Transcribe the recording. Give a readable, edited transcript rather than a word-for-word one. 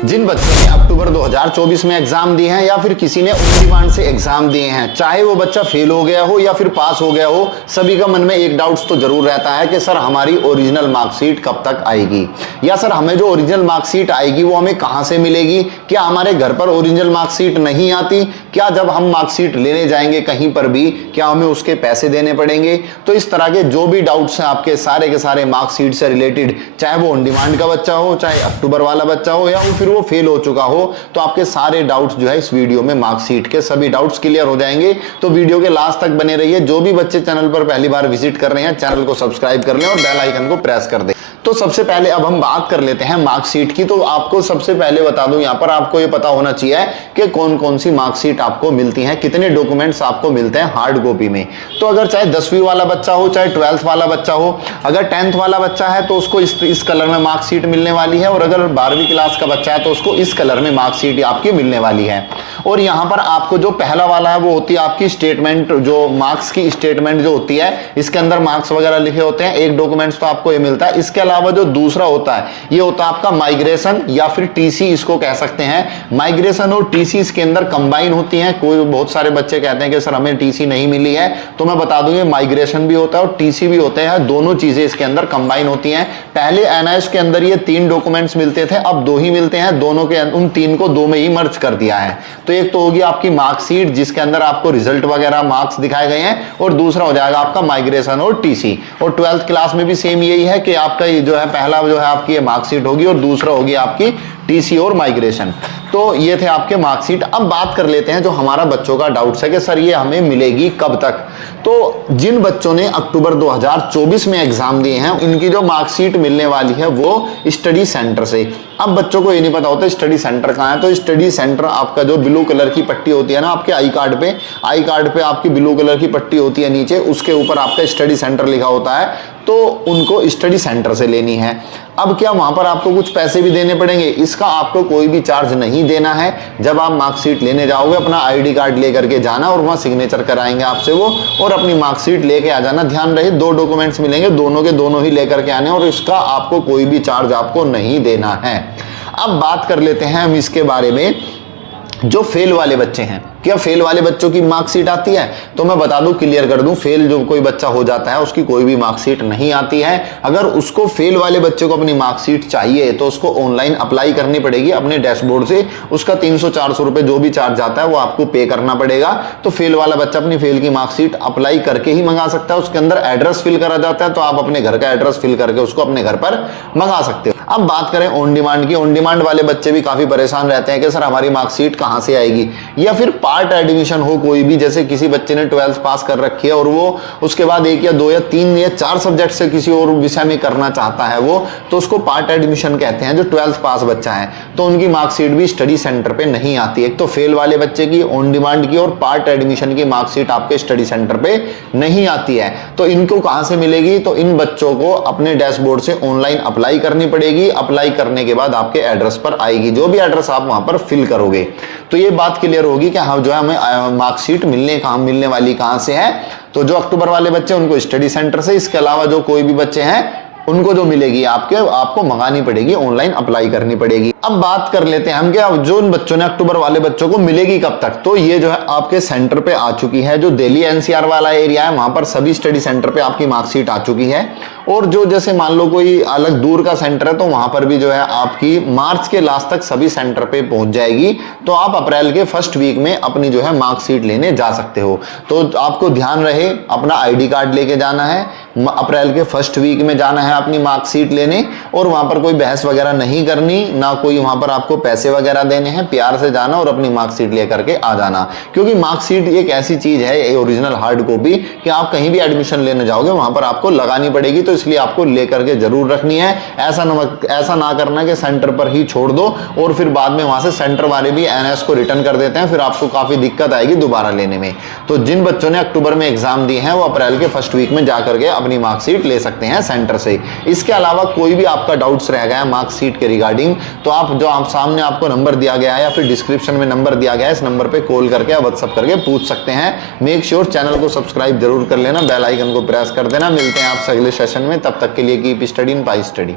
जिन बच्चों ने अक्टूबर 2024 में एग्जाम दिए हैं या फिर किसी ने ऑन डिमांड से एग्जाम दिए हैं, चाहे वो बच्चा फेल हो गया हो या फिर पास हो गया हो, सभी का मन में एक डाउट्स तो जरूर रहता है कि सर हमारी ओरिजिनल मार्कशीट कब तक आएगी, या सर हमें जो ओरिजिनल मार्कशीट आएगी वो हमें कहां से मिलेगी। क्या हमारे घर पर ओरिजिनल मार्कशीट नहीं आती? क्या जब हम मार्कशीट लेने जाएंगे कहीं पर भी क्या हमें उसके पैसे देने पड़ेंगे? तो इस तरह के जो भी डाउट्स हैं आपके सारे के सारे मार्कशीट से रिलेटेड, चाहे वो ऑन डिमांड का बच्चा हो, चाहे अक्टूबर वाला बच्चा हो, या फिर वो फेल हो चुका हो, तो आपके सारे डाउट्स जो है इस वीडियो में मार्कशीट के सभी डाउट्स क्लियर हो जाएंगे। तो वीडियो के लास्ट तक बने रहिए। जो भी बच्चे चैनल पर पहली बार विजिट कर रहे हैं, चैनल को सब्सक्राइब कर लें और बेल आइकन को प्रेस कर दें। तो सबसे पहले अब हम बात कर लेते हैं मार्कशीट की। तो आपको सबसे पहले बता दूं, यहां पर आपको ये पता होना चाहिए कि कौन कौन सी मार्कशीट आपको मिलती हैं, कितने डॉक्यूमेंट्स आपको मिलते हैं हार्ड कॉपी में। तो अगर चाहे 10वीं वाला बच्चा हो, चाहे 12th वाला बच्चा हो, अगर 10th वाला बच्चा है तो उसको इस कलर में मार्कशीट मिलने वाली है, और अगर 12वीं क्लास का बच्चा है तो उसको इस कलर में मार्कशीट आपकी मिलने वाली है। और यहां पर आपको जो पहला वाला है वो होती है आपकी स्टेटमेंट, जो मार्क्स की स्टेटमेंट जो होती है, इसके अंदर मार्क्स वगैरह लिखे होते हैं। एक डॉक्यूमेंट्स तो आपको ये मिलता है। इसके अलावा जो दूसरा होता है ये होता है आपका माइग्रेशन या फिर टीसी इसको कह सकते हैं। माइग्रेशन और टीसी इसके अंदर कंबाइन होती हैं। कोई बहुत सारे बच्चे कहते हैं कि सर हमें टीसी नहीं मिली है, तो मैं बता दूं ये माइग्रेशन भी होता है और टीसी भी होते हैं। दोनों चीजें इसके अंदर कंबाइन होती हैं। पहले एनआईएस के अंदर ये 3 डॉक्यूमेंट्स मिलते थे, अब 2 ही मिलते हैं। दोनों के उन 3 को 2 में ही मर्ज कर दिया है। तो एक तो होगी आपकी मार्कशीट जिसके अंदर आपको रिजल्ट वगैरह मार्क्स दिखाए गए हैं, और दूसरा हो जाएगा आपका माइग्रेशन और टीसी। और 12th क्लास में भी सेम यही है कि आपका ये जो है पहला जो है आपकी ये मार्कशीट होगी और दूसरा होगी आपकी टीसी और माइग्रेशन। तो ये थे आपके मार्कशीट। अब बात कर लेते हैं जो हमारा बच्चों का डाउट्स है कि सर ये हमें मिलेगी कब तक। तो जिन बच्चों ने अक्टूबर 2024 में एग्जाम दिए हैं इनकी जो मार्कशीट मिलने वाली है वो स्टडी सेंटर से। अब बच्चों को ये नहीं पता होता स्टडी सेंटर कहाँ है। तो स्टडी सेंटर आपका जो ब्लू कलर की पट्टी होती है ना आपके आई कार्ड पे आपकी ब्लू कलर की पट्टी होती है नीचे, उसके ऊपर आपका स्टडी सेंटर लिखा होता है, तो उनको स्टडी सेंटर से लेनी है। अब क्या वहां पर आपको कुछ पैसे भी देने पड़ेंगे? इसका आपको कोई भी चार्ज नहीं देना है। जब आप मार्कशीट लेने जाओगे अपना आईडी कार्ड लेकर के जाना और वहां सिग्नेचर कराएंगे आपसे वो, और अपनी मार्कशीट लेके आ जाना। ध्यान रहे 2 डॉक्यूमेंट्स मिलेंगे, दोनों के दोनों ही लेकर के आने, और इसका आपको कोई भी चार्ज आपको नहीं देना है। अब बात कर लेते हैं हम इसके बारे में, जो फेल वाले बच्चे हैं, क्या फेल वाले बच्चों की मार्कशीट आती है? तो मैं बता दूं, क्लियर कर दूं, फेल जो कोई बच्चा हो जाता है उसकी कोई भी मार्कशीट नहीं आती है। अगर उसको फेल वाले बच्चे को अपनी मार्कशीट चाहिए तो उसको ऑनलाइन अप्लाई करनी पड़ेगी अपने डैशबोर्ड से। उसका 300-400 रुपए जो भी चार्ज आता है वो आपको पे करना पड़ेगा। तो फेल वाला बच्चा अपनी फेल की मार्कशीट अप्लाई करके ही मंगा सकता है। उसके अंदर एड्रेस फिल करा जाता है, तो आप अपने घर का एड्रेस फिल करके उसको अपने घर पर मंगा सकते हो। अब बात करें ऑन डिमांड की। ऑन डिमांड वाले बच्चे भी काफी परेशान रहते हैं कि सर हमारी मार्कशीट कहां से आएगी, या फिर पार्ट एडमिशन हो कोई भी, जैसे किसी बच्चे ने 12th पास कर रखी है और वो उसके बाद 1 या 2 या 3 या 4 सब्जेक्ट से किसी और विषय में करना चाहता है वो, तो उसको पार्ट एडमिशन कहते हैं। जो 12th पास बच्चा है तो उनकी मार्कशीट भी स्टडी सेंटर पे नहीं आती है। एक तो फेल वाले बच्चे की ऑन डिमांड की और पार्ट एडमिशन की मार्कशीट आपके स्टडी सेंटर पे नहीं आती है। तो इनको कहां से मिलेगी? तो इन बच्चों को अपने डैशबोर्ड से ऑनलाइन अप्लाई करनी पड़ेगी। अप्लाई करने के बाद आपके एड्रेस पर आएगी, जो भी एड्रेस आप वहां पर फिल करोगे। तो ये बात क्लियर होगी कि हाँ जो है हमें मार्कशीट मिलने वाली कहां से है। तो जो अक्टूबर वाले बच्चे उनको स्टडी सेंटर से, इसके अलावा जो कोई भी बच्चे हैं उनको जो मिलेगी आपको मंगानी पड़ेगी, ऑनलाइन अप्लाई करनी पड़ेगी। अब बात कर लेते हैं हम क्या जो उन बच्चों ने अक्टूबर वाले बच्चों को मिलेगी कब तक। तो ये जो है आपके सेंटर पे आ चुकी है। जो दिल्ली एनसीआर वाला एरिया है वहां पर सभी स्टडी सेंटर पे आपकी मार्कशीट आ चुकी है। और जो जैसे मान लो कोई अलग दूर का सेंटर है तो वहां पर भी जो है आपकी मार्च के लास्ट तक सभी सेंटर पे पहुंच जाएगी। तो आप अप्रैल के फर्स्ट वीक में अपनी जो है मार्कशीट लेने जा सकते हो। तो आपको ध्यान रहे अपना आईडी कार्ड लेके जाना है, अप्रैल के फर्स्ट वीक में जाना है अपनी मार्कशीट लेने, और वहां पर कोई बहस वगैरह नहीं करनी, ना कोई वहां पर आपको पैसे वगैरह देने हैं। प्यार से जाना और अपनी मार्कशीट लेकर के आ जाना, क्योंकि मार्कशीट एक ऐसी चीज है ओरिजिनल हार्ड कॉपी कि आप कहीं भी एडमिशन लेने जाओगे वहां पर आपको लगानी पड़ेगी। तो इसलिए आपको लेकर के जरूर रखनी है। ऐसा ना करना कि सेंटर पर ही छोड़ दो और फिर बाद में वहां से सेंटर वाले भी एनएस को रिटर्न कर देते हैं, फिर आपको काफी दिक्कत आएगी दोबारा लेने में। तो जिन बच्चों ने अक्टूबर में एग्जाम दिए हैं वो अप्रैल के फर्स्ट वीक में जाकर के अपनी मार्कशीट ले सकते हैं सेंटर से। इसके अलावा कोई भी आपका डाउट्स रह गया मार्कशीट के रिगार्डिंग, तो आप सामने आपको नंबर दिया गया है या फिर डिस्क्रिप्शन में नंबर दिया गया है, इस नंबर पे कॉल करके या व्हाट्सएप करके पूछ सकते हैं। मेक श्योर चैनल को सब्सक्राइब जरूर कर लेना, बेल आइकन को प्रेस कर देना। मिलते हैं आपसे अगले सेशन में, तब तक के लिए keep study in pi study.